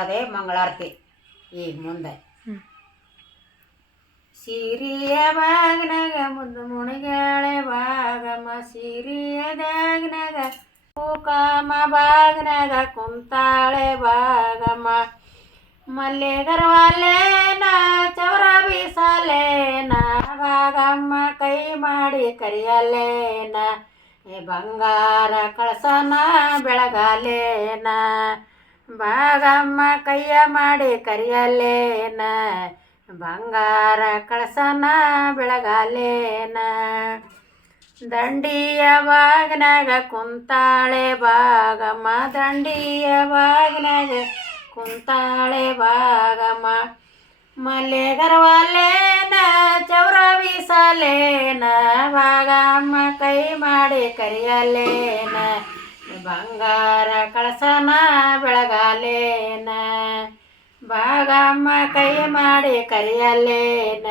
ಮಾಡೋದೇ ಮಂಗಳಾರತಿ. ಈಗ ಮುಂದೆ ಸಿರಿಯ ಬಾಗ್ನಾಗ ಮುದ್ದು ಮುಣಿಗಾಳೆ ಬಾಗಮ್ಮ, ಸಿರಿಯದಾಗ್ನಾಗ ಕಾಮ ಬಾಗ್ನಾಗ ಕುಂತಾಳೆ ಬಾಗಮ್ಮ, ಮಲ್ಲಿಗರವಾಲೇನ ಚೌರ ಬೀಸಲೇನ ಬಾಗಮ್ಮ, ಕೈ ಮಾಡಿ ಕರಿಯಲೇನ ಬಂಗಾರ ಕಳಸನ ಬೆಳಗಾಲೇನ ಬಾಗಮ್ಮ, ಕೈಯ ಮಾಡಿ ಕರಿಯಲೇನ ಬಂಗಾರ ಕಳಸನ ಬೆಳಗಾಲೇನ. ದಂಡಿಯ ಬಾಗ್ನಾಗ ಕುಂತಾಳೆ ಬಾಗಮ್ಮ, ದಂಡಿಯ ಬಾಗ್ನಾಗ ಕುಂತಾಳೆ ಬಾಗಮ್ಮ, ಮಲ್ಲಿಗರವಾಲೇನ ಚೌರ ಬೀಸಲೇನ ಬಾಗಮ್ಮ, ಕೈ ಮಾಡಿ ಕರಿಯಲೇನ ಬಂಗಾರ ಕಳಸನ ಬೆಳಗಾಲೇನ ಬಾಗಮ್ಮ, ಕೈ ಮಾಡಿ ಕರಿಯಲೇನ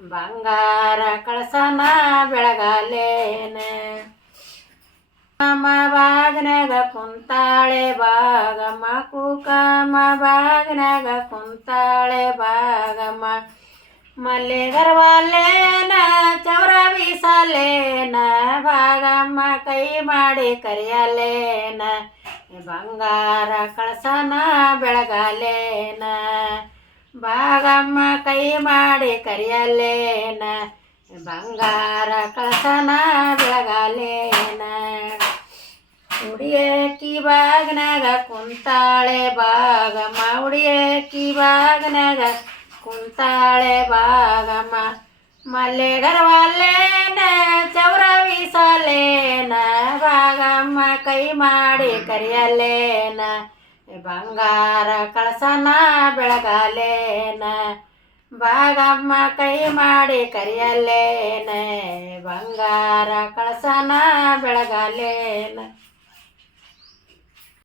ಬಂಗಾರ ಕಳಸನ ಬೆಳಗಾಲೇನ. ಕುಕಮ ಬಾಗ್ನಾಗ ಕುಂತಾಳೆ ಬಾಗಮ್ಮ, ಕುಕಮ ಬಾಗ್ನಾಗ ಕುಂತಾಳೆ ಬಾಗಮ್ಮ, ಮಲ್ಲಿಗರವಾಲೇನ ಚೌರ ಬೀಸಲೇನ ಬಾಗಮ್ಮ, ಕೈ ಮಾಡಿ ಕರಿಯಲೇನ ಬಂಗಾರ ಕಳಸನ ಬೆಳಗಾಲೇನ ಬಾಗಮ್ಮ, ಕೈ ಮಾಡಿ ಕರಿಯಲೇನ ಬಂಗಾರ ಕಳಸನ ಬೆಳಗಾಲೇನ. ಉಡಿಯಕ್ಕಿ ಬಾಗ್ನಾಗ ಕುಂತಾಳೆ ಬಾಗಮ್ಮ, ಉಡಿಯಕ್ಕಿ ಬಾಗ್ನಾಗ ಕುಂತಾಳೆ ಬಾಗಮ್ಮ, ಮಲ್ಲಿಗರವಾಲೇನ ಚೌರ ಬೀಸಲೇನ ಬಾಗಮ್ಮ, ಕೈ ಮಾಡಿ ಕರಿಯಲೇನ ಬಂಗಾರ ಕಳಸನ ಬೆಳಗಾಲೇನ ಬಾಗಮ್ಮ, ಕೈ ಮಾಡಿ ಕರಿಯಲೇನ ಬಂಗಾರ ಕಳಸನ ಬೆಳಗಾಲೇನ.